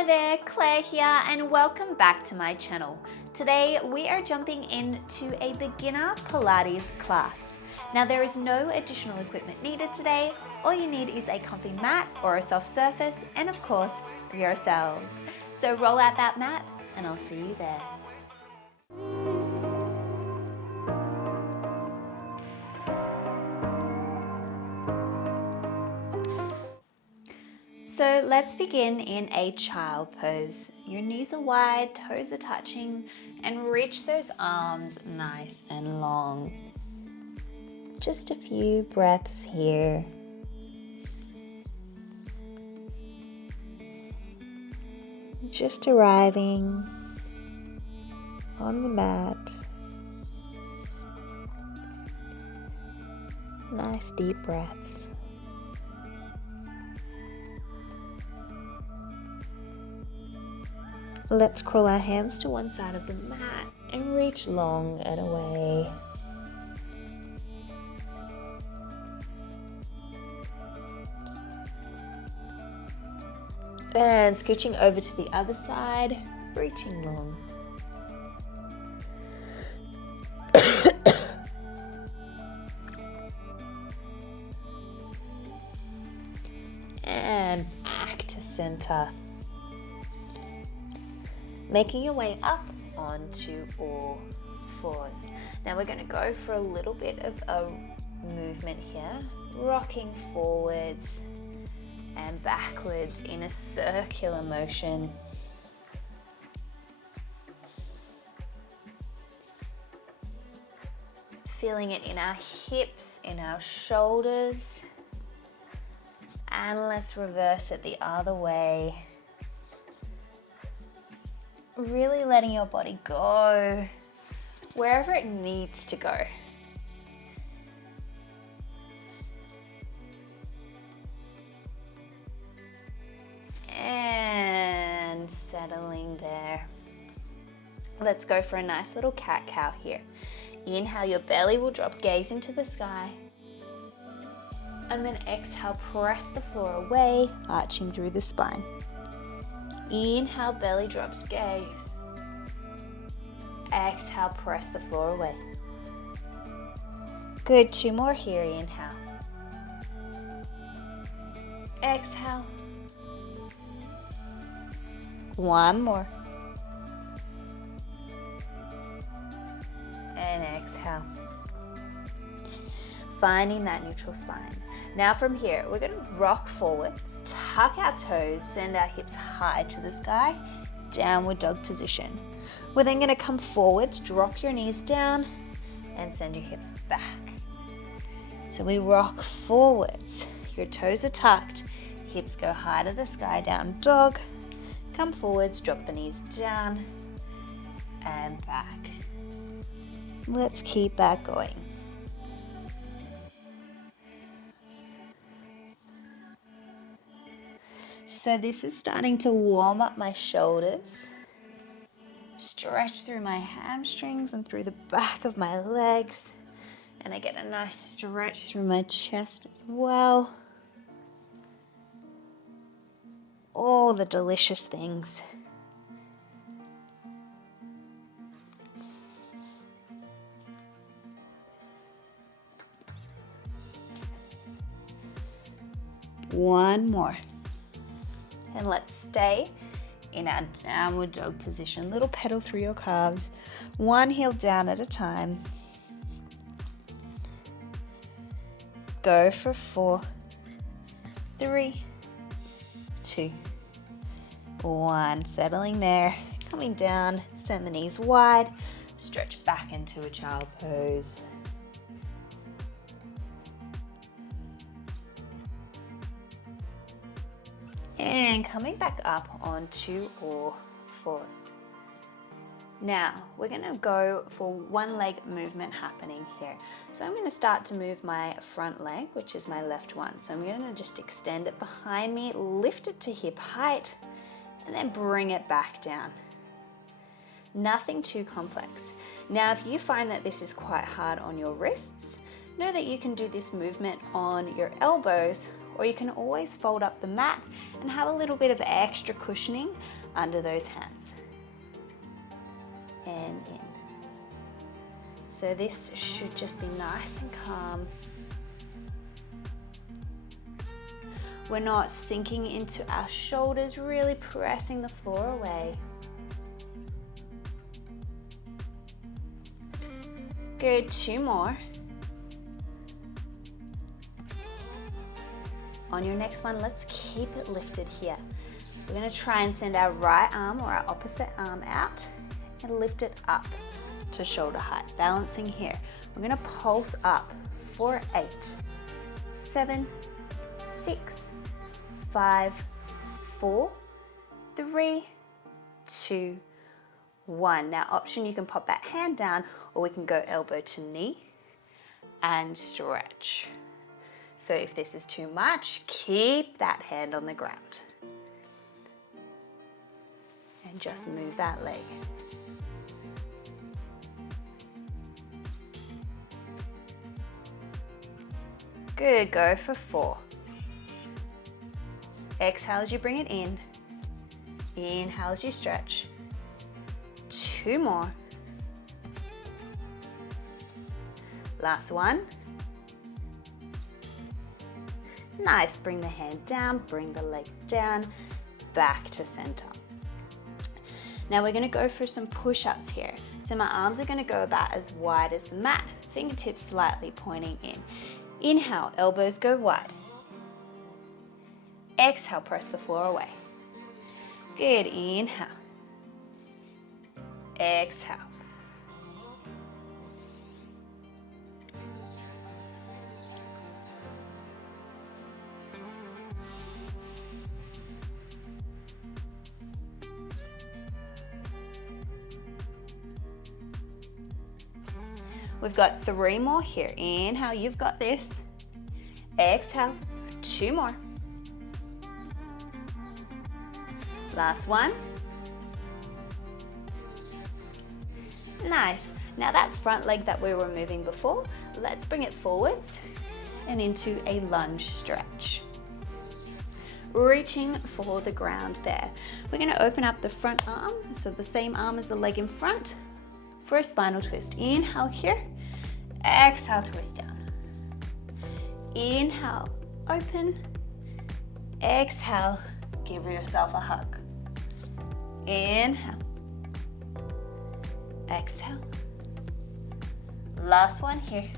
Hi there, Claire here, and welcome back to my channel. Today we are jumping into a beginner Pilates class. Now there is no additional equipment needed today. All you need is a comfy mat or a soft surface and of course yourselves. So roll out that mat and I'll see you there. So let's begin in a child pose. Your knees are wide, toes are touching, and reach those arms nice and long. Just a few breaths here. Just arriving on the mat. Nice deep breaths. Let's crawl our hands to one side of the mat and reach long and away. And scooching over to the other side, reaching long. And back to center. Making your way up onto all fours. Now we're going to go for a little bit of a movement here, rocking forwards and backwards in a circular motion. Feeling it in our hips, in our shoulders. And let's reverse it the other way. Really letting your body go wherever it needs to go. And settling there. Let's go for a nice little cat-cow here. Inhale, your belly will drop, gaze into the sky. And then exhale, press the floor away, arching through the spine. Inhale, belly drops, gaze. Exhale, press the floor away. Good, 2 more here, inhale. Exhale. 1 more. And exhale. Finding that neutral spine. Now from here, we're going to rock forwards, tuck our toes, send our hips high to the sky, downward dog position. We're then going to come forwards, drop your knees down, and send your hips back. So we rock forwards, your toes are tucked, hips go high to the sky, down dog, come forwards, drop the knees down, and back. Let's keep that going. So this is starting to warm up my shoulders, stretch through my hamstrings and through the back of my legs, and I get a nice stretch through my chest as well. All the delicious things. One more. And let's stay in our downward dog position. Little pedal through your calves. 1 heel down at a time. Go for 4, 3, 2, 1. Settling there. Coming down. Send the knees wide. Stretch back into a child pose. And coming back up onto all fours. Now, we're going to go for one leg movement happening here. So I'm going to start to move my front leg, which is my left one. So I'm going to just extend it behind me, lift it to hip height, and then bring it back down. Nothing too complex. Now, if you find that this is quite hard on your wrists, know that you can do this movement on your elbows or you can always fold up the mat and have a little bit of extra cushioning under those hands. And in. So this should just be nice and calm. We're not sinking into our shoulders, really pressing the floor away. Good, 2 more. On your next one, let's keep it lifted here. We're gonna try and send our right arm or our opposite arm out and lift it up to shoulder height, balancing here. We're gonna pulse up for 8, 7, 6, 5, 4, 3, 2, 1. Now option, you can pop that hand down or we can go elbow to knee and stretch. So if this is too much, keep that hand on the ground. And just move that leg. Good, go for 4. Exhale as you bring it in. Inhale as you stretch. 2 more. Last one. Nice, bring the hand down, bring the leg down, back to center. Now we're gonna go for some push-ups here. So my arms are gonna go about as wide as the mat, fingertips slightly pointing in. Inhale, elbows go wide. Exhale, press the floor away. Good, inhale. Exhale. We've got 3 more here. Inhale, you've got this. Exhale, 2 more. Last one. Nice. Now that front leg that we were moving before, let's bring it forwards and into a lunge stretch. Reaching for the ground there. We're going to open up the front arm, so the same arm as the leg in front, for a spinal twist. Inhale here, exhale, twist down. Inhale, open. Exhale, give yourself a hug. Inhale. Exhale. Last one here.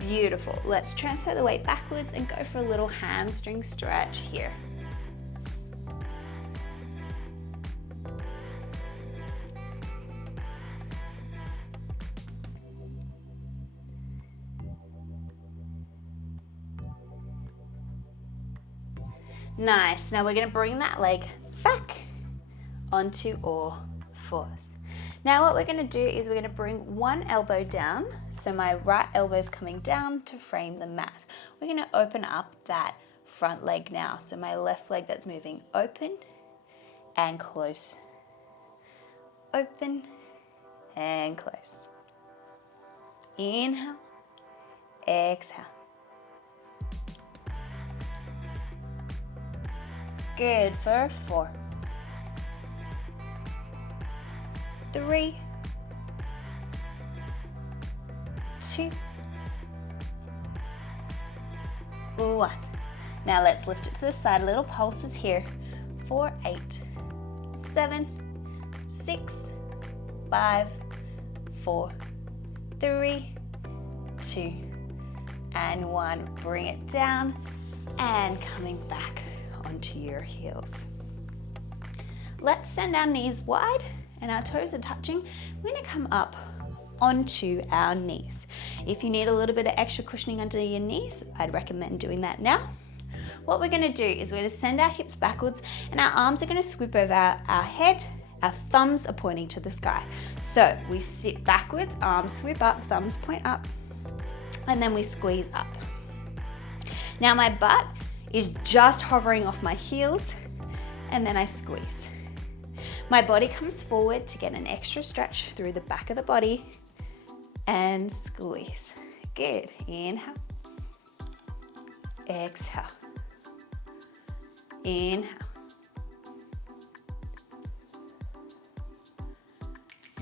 Beautiful. Let's transfer the weight backwards and go for a little hamstring stretch here. Nice. Now we're going to bring that leg back onto all fours. Now what we're going to do is we're going to bring one elbow down. So my right elbow is coming down to frame the mat. We're going to open up that front leg now. So my left leg that's moving open and close. Open and close. Inhale, exhale. Good, for 4, 3, 2, 1. Now let's lift it to the side, little pulses here. 4, 8, 7, 6, 5, 4, 3, 2, and 1. Bring it down and coming back onto your heels. Let's send our knees wide and our toes are touching. We're going to come up onto our knees. If you need a little bit of extra cushioning under your knees, I'd recommend doing that now. What we're going to do is we're going to send our hips backwards and our arms are going to swoop over our head. Our thumbs are pointing to the sky. So we sit backwards, arms swoop up, thumbs point up, and then we squeeze up. Now my butt is just hovering off my heels, and then I squeeze. My body comes forward to get an extra stretch through the back of the body, and squeeze. Good. Inhale. Exhale. Inhale.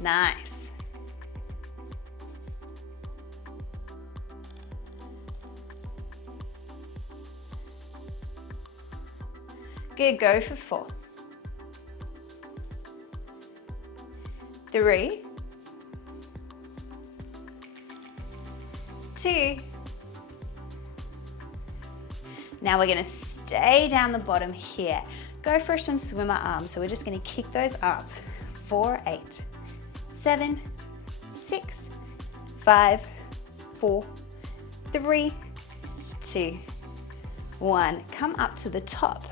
Nice. Good, go for 4. 3, 2. Now we're gonna stay down the bottom here. Go for some swimmer arms. So we're just gonna kick those arms. 4, 8, 7, 6, 5, 4, 3, 2, 1. Come up to the top.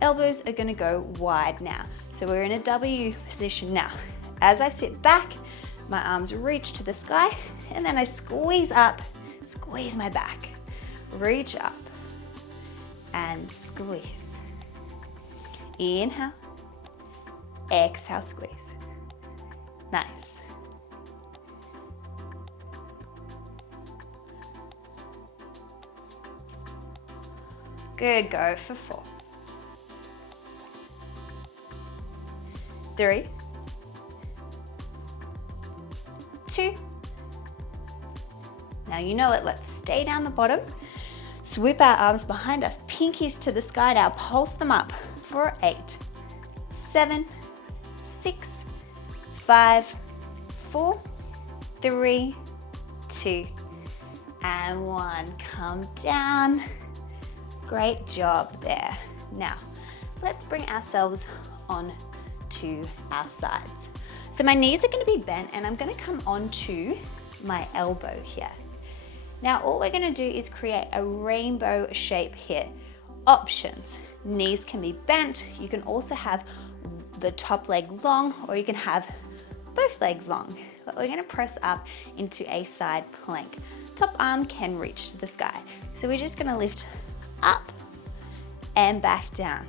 Elbows are gonna go wide now. So we're in a W position now. As I sit back, my arms reach to the sky, and then I squeeze up, squeeze my back. Reach up and squeeze. Inhale, exhale, squeeze. Nice. Good, go for 4. 3, 2. Now you know it, let's stay down the bottom. Sweep our arms behind us, pinkies to the sky now, pulse them up for 8, 7, 6, 5, 4, 3, 2, and 1. Come down. Great job there. Now, let's bring ourselves on to our sides. So my knees are going to be bent and I'm going to come onto my elbow here. Now all we're going to do is create a rainbow shape here. Options. Knees can be bent. You can also have the top leg long, or you can have both legs long. But we're going to press up into a side plank. Top arm can reach to the sky. So we're just going to lift up and back down.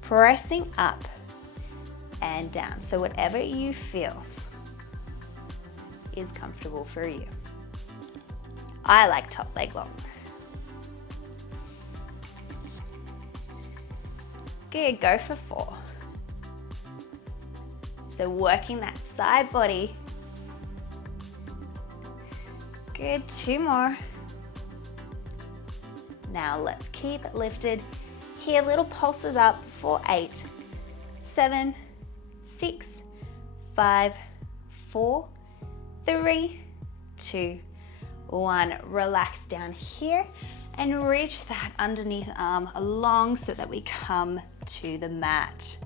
Pressing up and down. So whatever you feel is comfortable for you. I like top leg long. Good, go for 4. So working that side body. Good, 2 more. Now let's keep it lifted. Here, little pulses up for 8, 7, 6, 5, 4, 3, 2, 1. Relax down here and reach that underneath arm along so that we come to the mat.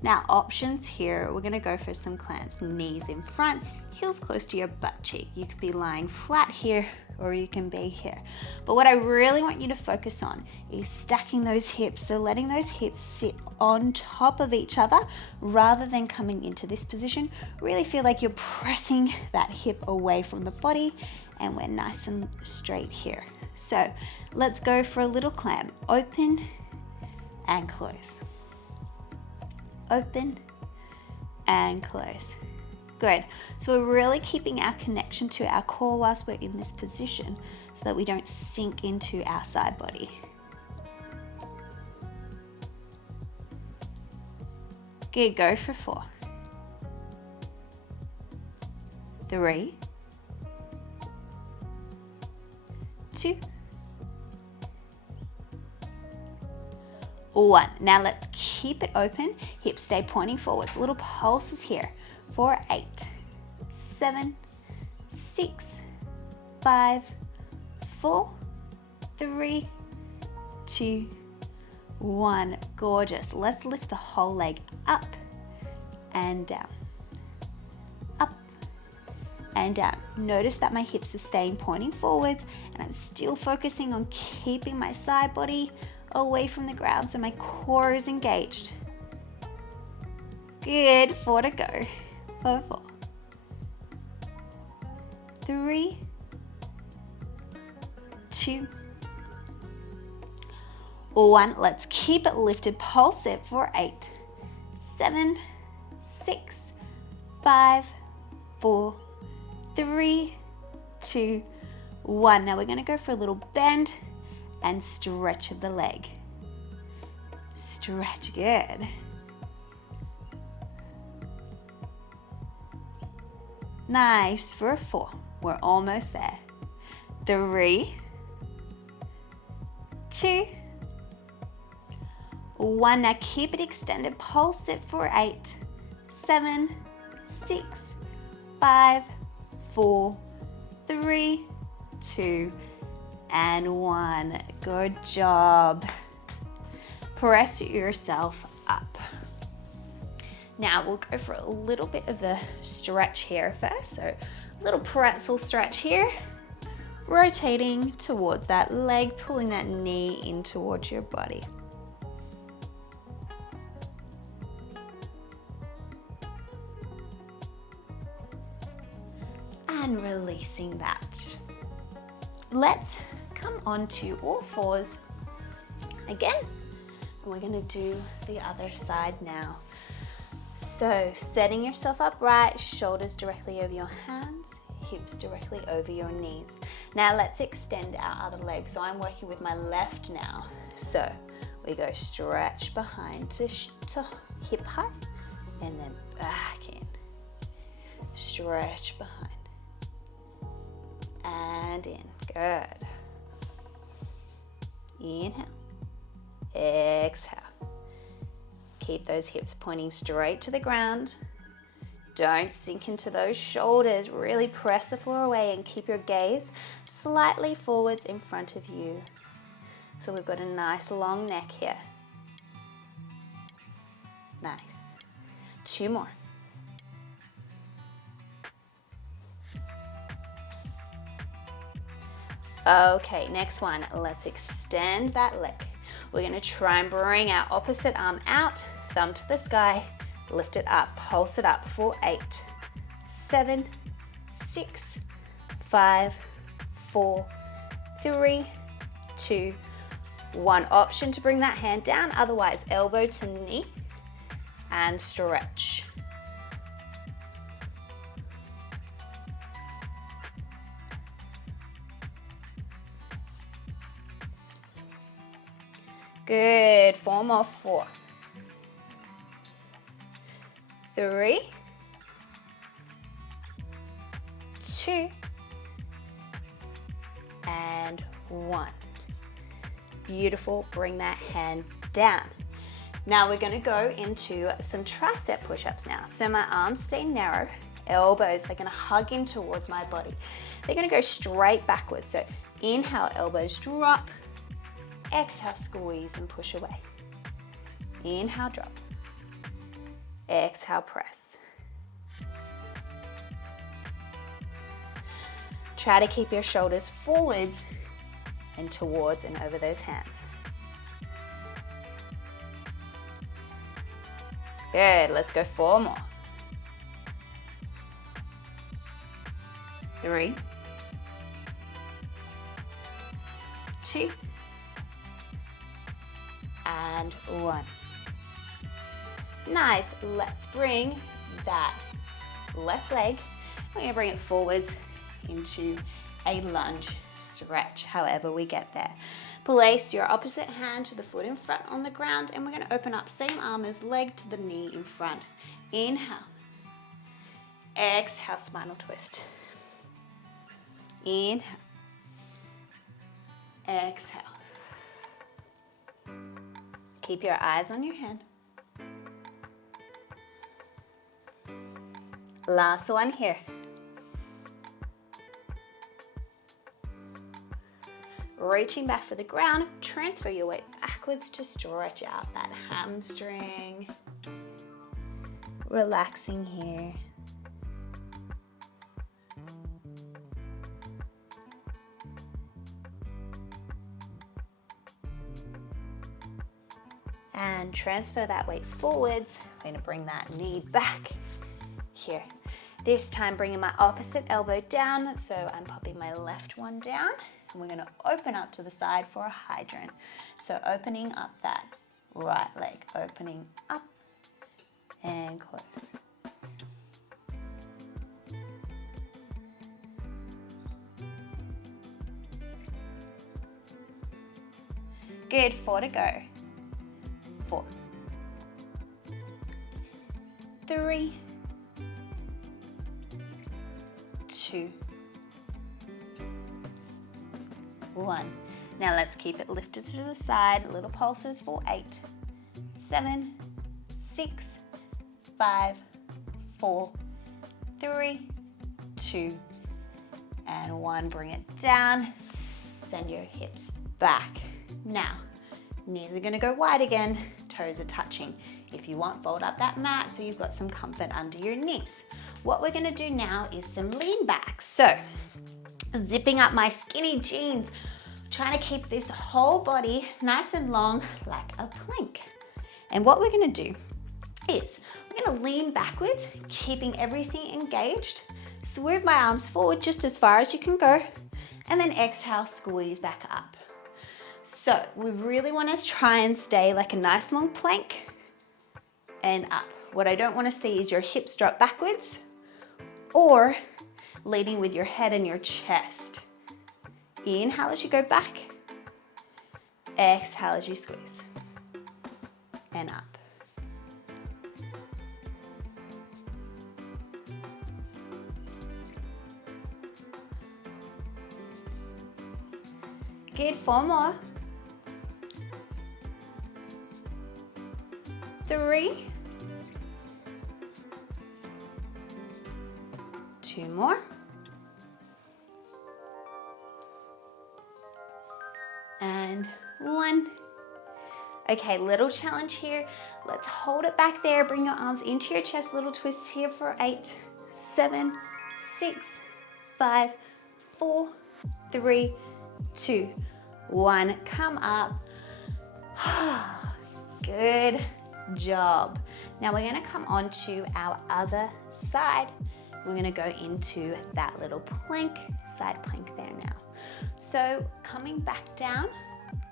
Now options here, we're gonna go for some clamps. Knees in front, heels close to your butt cheek. You could be lying flat here or you can be here. But what I really want you to focus on is stacking those hips. So letting those hips sit on top of each other rather than coming into this position. Really feel like you're pressing that hip away from the body and we're nice and straight here. So let's go for a little clamp. Open and close. Open and close. Good. So we're really keeping our connection to our core whilst we're in this position so that we don't sink into our side body. Good, go for 4. 3, 2, 1. Now let's keep it open. Hips stay pointing forwards. Little pulses here. 4, 8, 7, 6, 5, 4, 3, 2, 1. Gorgeous. Let's lift the whole leg up and down. Up and down. Notice that my hips are staying pointing forwards and I'm still focusing on keeping my side body away from the ground so my core is engaged. Good. 4 to go. 4, 4, 3, 2, 1. Let's keep it lifted. Pulse it for 8, 7, 6, 5, 4, 3, 2, 1. Now we're going to go for a little bend and stretch of the leg. Stretch, good. Nice for a 4. We're almost there. 3, 2, 1. Now keep it extended. Pulse it for 8, 7, 6, 5, 4, 3, 2, and 1. Good job. Press yourself up. Now we'll go for a little bit of a stretch here first. So a little pretzel stretch here. Rotating towards that leg, pulling that knee in towards your body. And releasing that. Let's come onto all fours again. And we're going to do the other side now. So setting yourself upright, shoulders directly over your hands, hips directly over your knees. Now let's extend our other leg. So I'm working with my left now. So we go stretch behind to hip height and then back in. Stretch behind and in. Good. Inhale. Exhale. Keep those hips pointing straight to the ground. Don't sink into those shoulders. Really press the floor away and keep your gaze slightly forwards in front of you. So we've got a nice long neck here. Nice. 2 more. Okay, next one. Let's extend that leg. We're going to try and bring our opposite arm out, thumb to the sky, lift it up, pulse it up for 8, 7, 6, 5, 4, 3, 2, 1. Option to bring that hand down, otherwise elbow to knee and stretch. Good. 4 more. 4, 3, 2, and 1. Beautiful. Bring that hand down. Now we're going to go into some tricep push-ups now. So my arms stay narrow, elbows are going to hug in towards my body. They're going to go straight backwards. So inhale, elbows drop. Exhale, squeeze and push away. Inhale, drop. Exhale, press. Try to keep your shoulders forwards and towards and over those hands. Good, let's go 4 more. 3, 2, and 1. Nice. Let's bring that left leg, we're going to bring it forwards into a lunge stretch, however we get there. Place your opposite hand to the foot in front on the ground, and we're going to open up, same arm as leg to the knee in front. Inhale. Exhale, spinal twist. Inhale. Exhale. Keep your eyes on your hand. Last one here. Reaching back for the ground, transfer your weight backwards to stretch out that hamstring. Relaxing here. And transfer that weight forwards. I'm going to bring that knee back here. This time bringing my opposite elbow down, so I'm popping my left one down, and we're going to open up to the side for a hydrant. So opening up that right leg, opening up and close. Good, 4 to go. 4, 3, 2, 1. Now let's keep it lifted to the side. Little pulses for 8, 7, 6, 5, 4, 3, 2, and 1. Bring it down. Send your hips back. Now, knees are going to go wide again. Toes are touching. If you want, fold up that mat so you've got some comfort under your knees. What we're going to do now is some lean backs. So, zipping up my skinny jeans, trying to keep this whole body nice and long like a plank. And what we're going to do is we're going to lean backwards, keeping everything engaged. Swerve my arms forward just as far as you can go, and then exhale, squeeze back up. So we really want to try and stay like a nice long plank and up. What I don't want to see is your hips drop backwards or leading with your head and your chest. Inhale as you go back, exhale as you squeeze, and up. Good, 4 more. 3, 2 more. And 1. Okay, little challenge here. Let's hold it back there. Bring your arms into your chest. Little twists here for 8, 7, 6, 5, 4, 3, 2, 1. Come up. Good job. Now we're going to come on to our other side. We're going to go into that little plank, side plank there now. So coming back down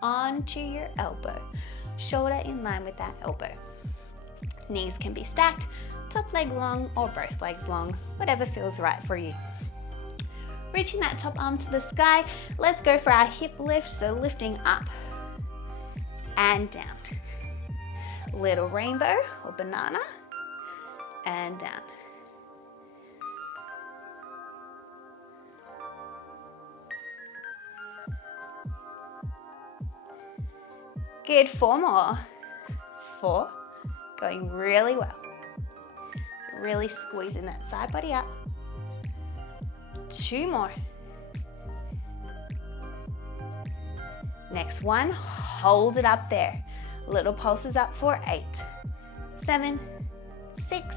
onto your elbow, shoulder in line with that elbow. Knees can be stacked, top leg long or both legs long, whatever feels right for you. Reaching that top arm to the sky, let's go for our hip lift, so lifting up and down. Little rainbow or banana and down. Good, 4 more. 4, going really well. So really squeezing that side body up. 2 more. Next one, hold it up there. Little pulses up for 8, 7, 6,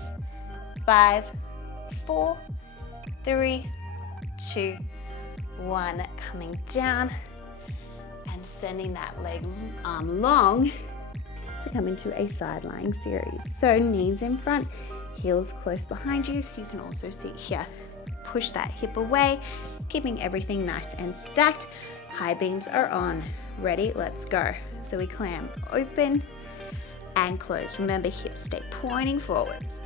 5, 4, 3, 2, 1. Coming down and sending that leg arm long to come into a side lying series. So knees in front, heels close behind you. You can also see here. Push that hip away, keeping everything nice and stacked. High beams are on. Ready? Let's go. So we clam open and close. Remember, hips stay pointing forwards.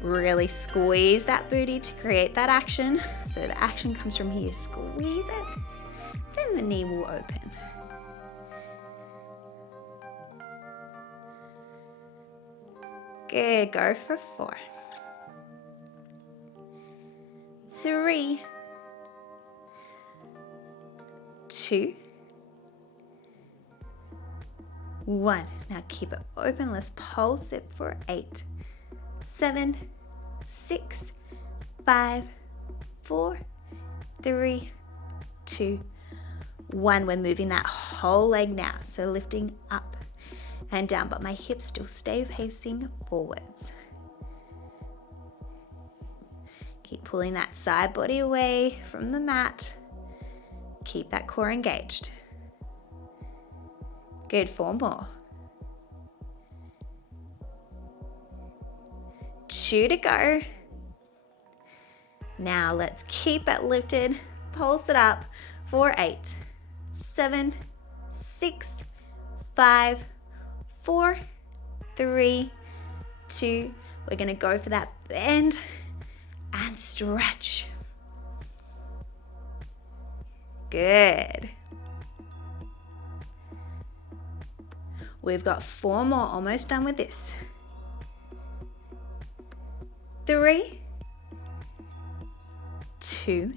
Really squeeze that booty to create that action. So the action comes from here. Squeeze it, then the knee will open. Good, go for 4, 3, 2, 1. Now keep it open. Let's pulse it for 8, 7, 6, 5, 4, 3, 2, 1. We're moving that whole leg now. So lifting up and down, but my hips still stay facing forwards. Keep pulling that side body away from the mat. Keep that core engaged. Good, 4 more. 2 to go. Now let's keep it lifted. Pulse it up for 8, 7, 6, 5, 4, 3, 2. We're going to go for that bend and stretch. Good. We've got 4 more, almost done with this. 3, 2,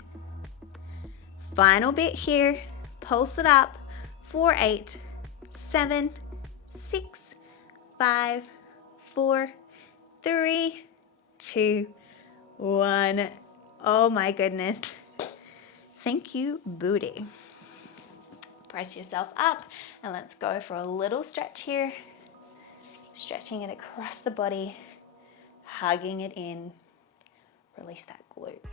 final bit here, pulse it up, 4, 8, 7, 6, 5, 4, 3, 2, 1. Oh my goodness. Thank you, booty. Press yourself up and let's go for a little stretch here. Stretching it across the body, hugging it in. Release that glute.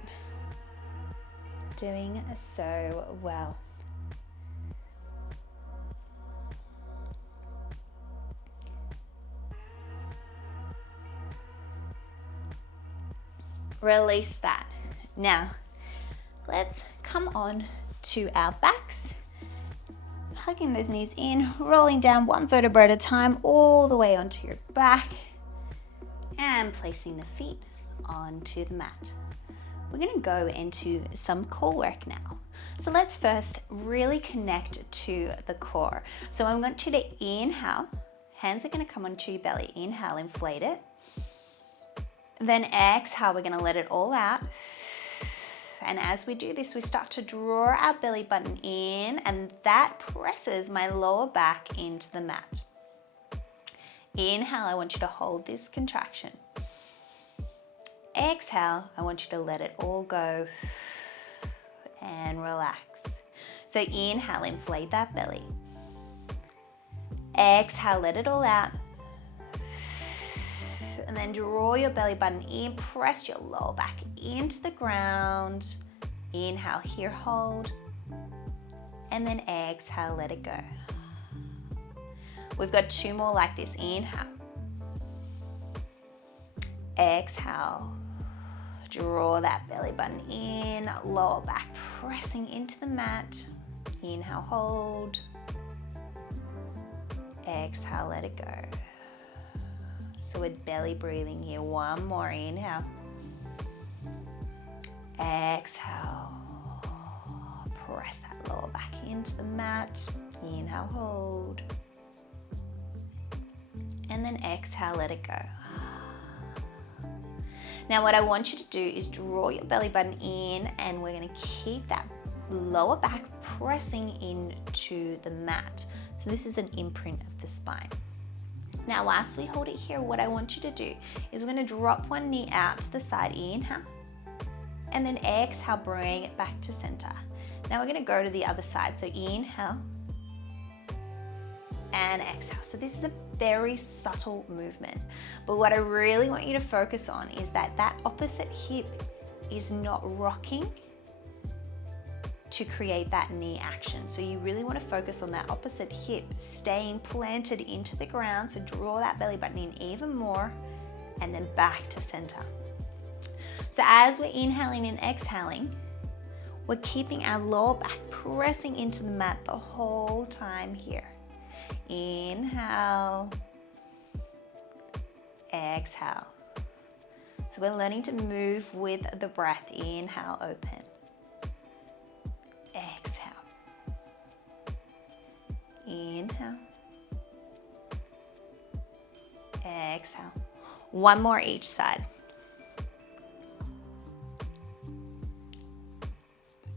Doing so well. Release that. Now, let's come on to our backs. Hugging those knees in, rolling down one vertebra at a time all the way onto your back and placing the feet onto the mat. We're going to go into some core work now. So let's first really connect to the core. So I want you to inhale. Hands are going to come onto your belly. Inhale, inflate it. Then exhale, we're going to let it all out. And as we do this, we start to draw our belly button in, and that presses my lower back into the mat. Inhale, I want you to hold this contraction. Exhale, I want you to let it all go and relax. So inhale, inflate that belly. Exhale, let it all out. And then draw your belly button in, press your lower back into the ground. Inhale, here, hold. And then exhale, let it go. We've got 2 more like this. Inhale. Exhale. Draw that belly button in, lower back pressing into the mat. Inhale, hold. Exhale, let it go. So we're belly breathing here. 1 more, inhale. Exhale. Press that lower back into the mat. Inhale, hold. And then exhale, let it go. Now what I want you to do is draw your belly button in, and we're going to keep that lower back pressing into the mat. So this is an imprint of the spine. Now whilst we hold it here, what I want you to do is we're going to drop one knee out to the side, inhale, and then exhale, bring it back to center. Now we're going to go to the other side, so inhale and exhale. So this is a very subtle movement, but what I really want you to focus on is that that opposite hip is not rocking to create that knee action. So you really want to focus on that opposite hip staying planted into the ground. So draw that belly button in even more and then back to center. So as we're inhaling and exhaling, we're keeping our lower back pressing into the mat the whole time here. Inhale, exhale. So we're learning to move with the breath. Inhale, open. Exhale. Inhale. Exhale. 1 more each side.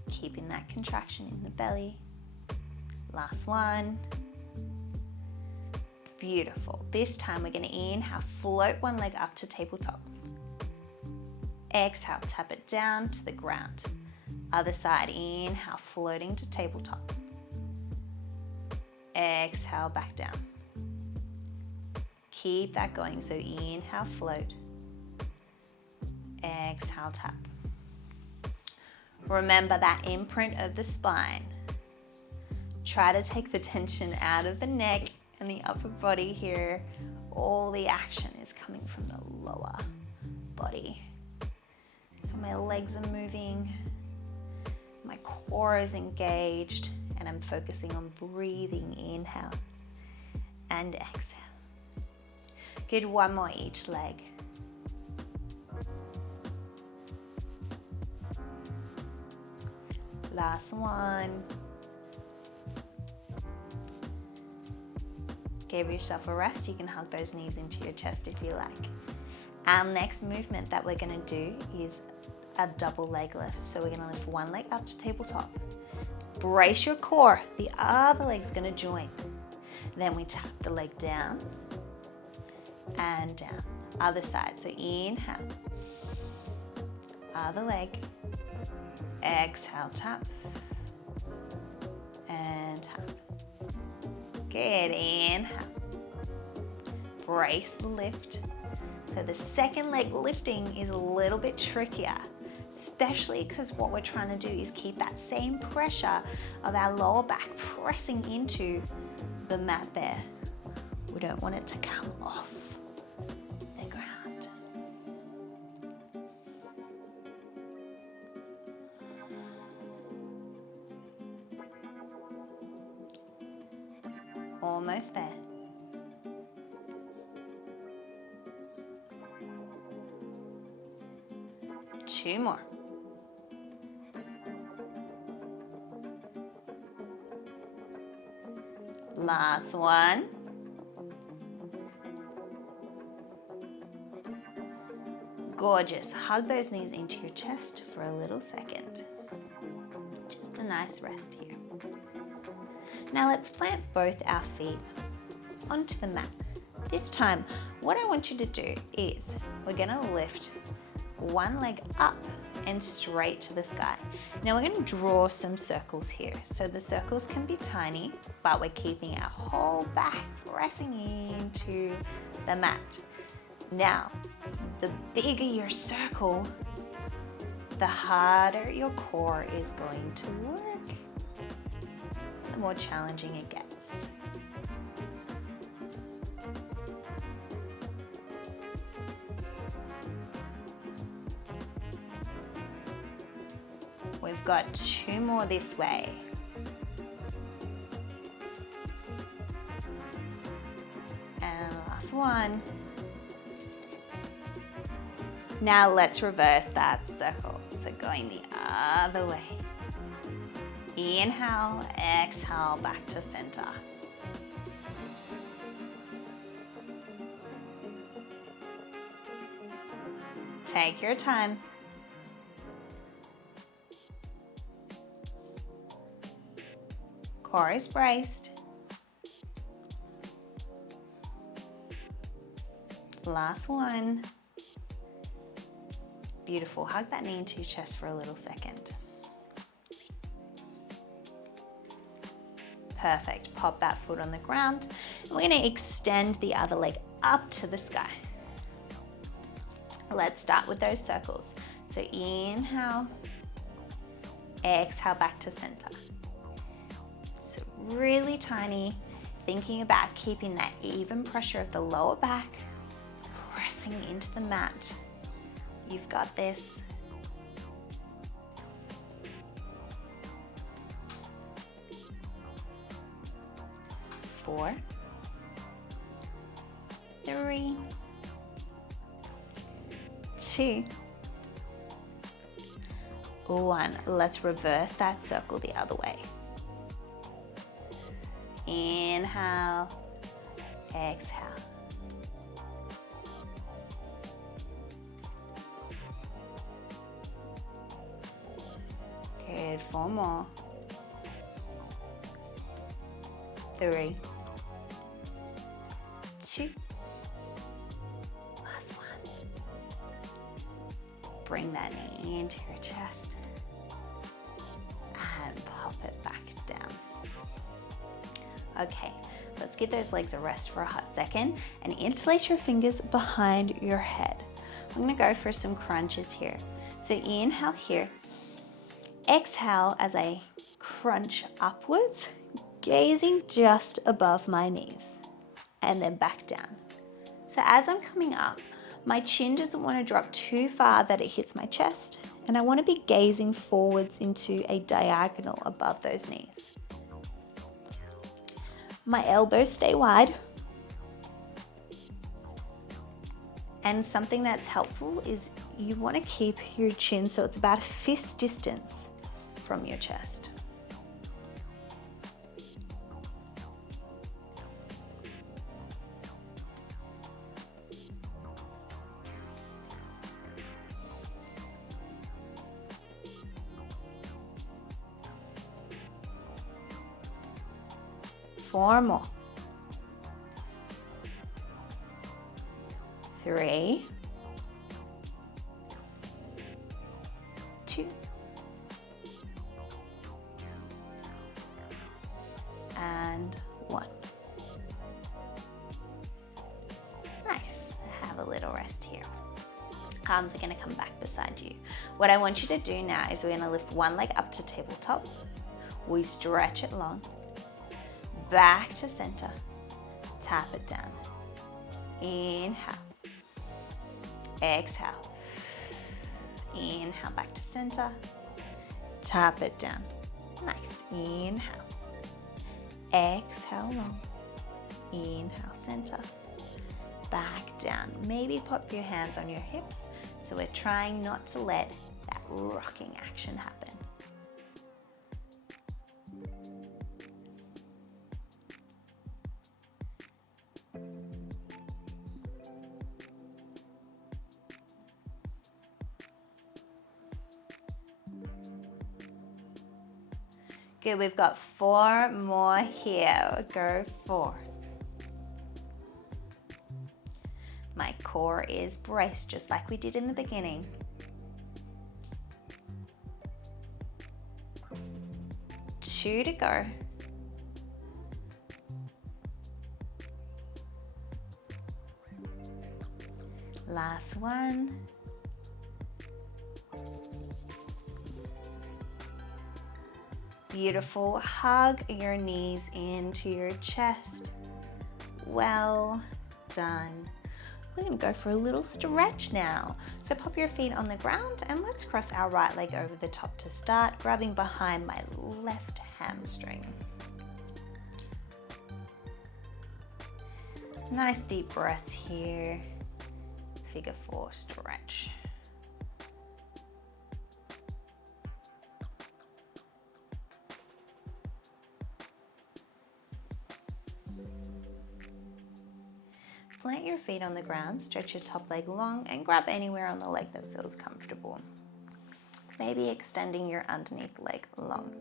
Keeping that contraction in the belly. Last one. Beautiful. This time we're going to inhale, float one leg up to tabletop. Exhale, tap it down to the ground. Other side, inhale, floating to tabletop. Exhale, back down. Keep that going. So inhale, float. Exhale, tap. Remember that imprint of the spine. Try to take the tension out of the neck and the upper body here. All the action is coming from the lower body. So my legs are moving, my core is engaged, and I'm focusing on breathing. Inhale and exhale. Good, 1 more each leg. Last one. Give yourself a rest. You can hug those knees into your chest if you like. Our next movement that we're gonna do is a double leg lift. So we're gonna lift one leg up to tabletop. Brace your core. The other leg's gonna join. Then we tap the leg down and down. Other side. So inhale. Other leg. Exhale, tap. And tap. Good, inhale. Brace the lift. So the second leg lifting is a little bit trickier, especially because what we're trying to do is keep that same pressure of our lower back pressing into the mat there. We don't want it to come off the ground. Almost there. Two more. Last one. Gorgeous. Hug those knees into your chest for a little second. Just a nice rest here. Now let's plant both our feet onto the mat. This time, what I want you to do is we're gonna lift one leg up and straight to the sky. Now we're gonna draw some circles here. So the circles can be tiny, but we're keeping our whole back pressing into the mat. Now, the bigger your circle, the harder your core is going to work, the more challenging it gets. We've got two more this way. And last one. Now let's reverse that circle. So going the other way. Inhale, exhale, back to center. Take your time. Core is braced. Last one. Beautiful. Hug that knee into your chest for a little second. Perfect. Pop that foot on the ground. And we're going to extend the other leg up to the sky. Let's start with those circles. So inhale, exhale, back to center. So really tiny, thinking about keeping that even pressure of the lower back, pressing into the mat. You've got this. Four, three, two, one. Let's reverse that circle the other way. Inhale, exhale. Good, four more. Three, two, last one. Bring that knee into your chest and pop it back down. Okay, let's give those legs a rest for a hot second and interlace your fingers behind your head. I'm gonna go for some crunches here. So inhale here, exhale as I crunch upwards, gazing just above my knees, and then back down. So as I'm coming up, my chin doesn't want to drop too far that it hits my chest, and I want to be gazing forwards into a diagonal above those knees. My elbows stay wide. And something that's helpful is you want to keep your chin so it's about a fist distance from your chest. Four more. 3, 2, and 1. Nice. Have a little rest here. Arms are going to come back beside you. What I want you to do now is we're going to lift one leg up to tabletop. We stretch it long. Back to center. Tap it down. Inhale. Exhale. Inhale, back to center. Tap it down. Nice. Inhale. Exhale long. Inhale, center. Back down. Maybe pop your hands on your hips. So we're trying not to let that rocking action happen. Good, we've got 4 more here. Go 4. My core is braced just like we did in the beginning. 2 to go. Last one. Beautiful. Hug your knees into your chest. Well done. We're going to go for a little stretch now. So pop your feet on the ground and let's cross our right leg over the top to start, grabbing behind my left hamstring. Nice deep breaths here. Figure 4 stretch. Plant your feet on the ground, stretch your top leg long, and grab anywhere on the leg that feels comfortable. Maybe extending your underneath leg long.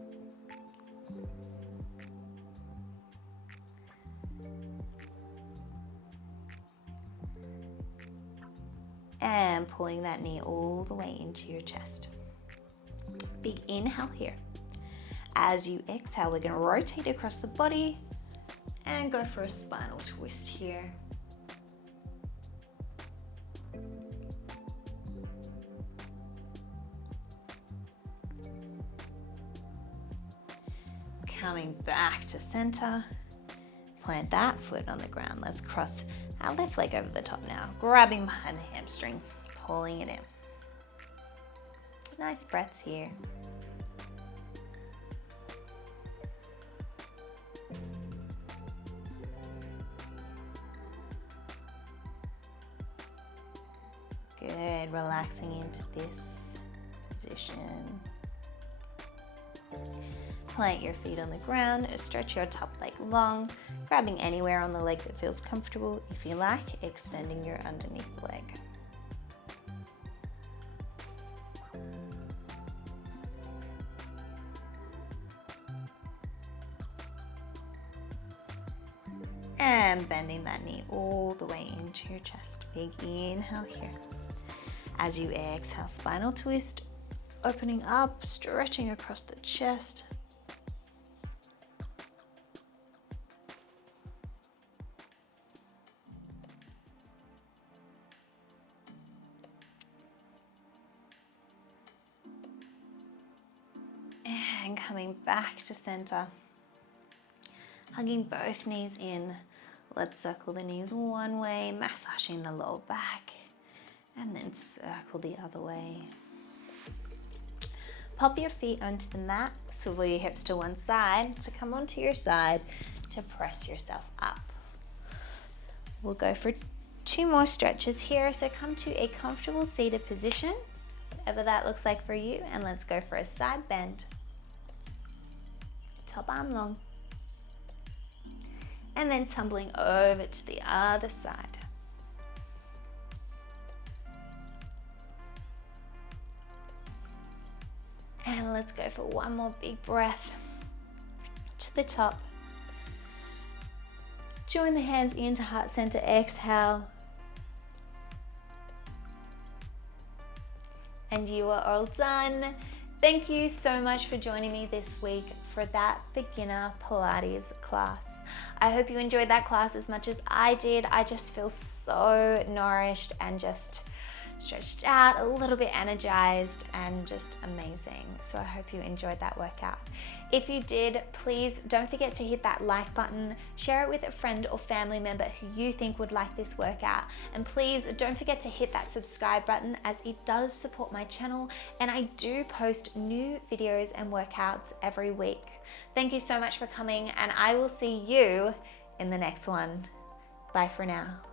And pulling that knee all the way into your chest. Big inhale here. As you exhale, we're going to rotate across the body and go for a spinal twist here. Coming back to center, plant that foot on the ground. Let's cross our left leg over the top now, grabbing behind the hamstring, pulling it in. Nice breaths here. Good, relaxing into this position. Plant your feet on the ground, stretch your top leg long, grabbing anywhere on the leg that feels comfortable. If you like, extending your underneath leg. And bending that knee all the way into your chest. Big inhale here. As you exhale, spinal twist, opening up, stretching across the chest. And coming back to center. Hugging both knees in. Let's circle the knees one way, massaging the lower back, and then circle the other way. Pop your feet onto the mat, swivel your hips to one side to come onto your side to press yourself up. We'll go for 2 more stretches here. So come to a comfortable seated position, whatever that looks like for you, and let's go for a side bend. top arm long. And then tumbling over to the other side. And let's go for one more big breath to the top. Join the hands into heart center, exhale. And you are all done. Thank you so much for joining me this week for that beginner Pilates class. I hope you enjoyed that class as much as I did. I just feel so nourished and just stretched out, a little bit energized, and just amazing. So I hope you enjoyed that workout. If you did, please don't forget to hit that like button, share it with a friend or family member who you think would like this workout, and please don't forget to hit that subscribe button, as it does support my channel and I do post new videos and workouts every week. Thank you so much for coming, and I will see you in the next one. Bye for now.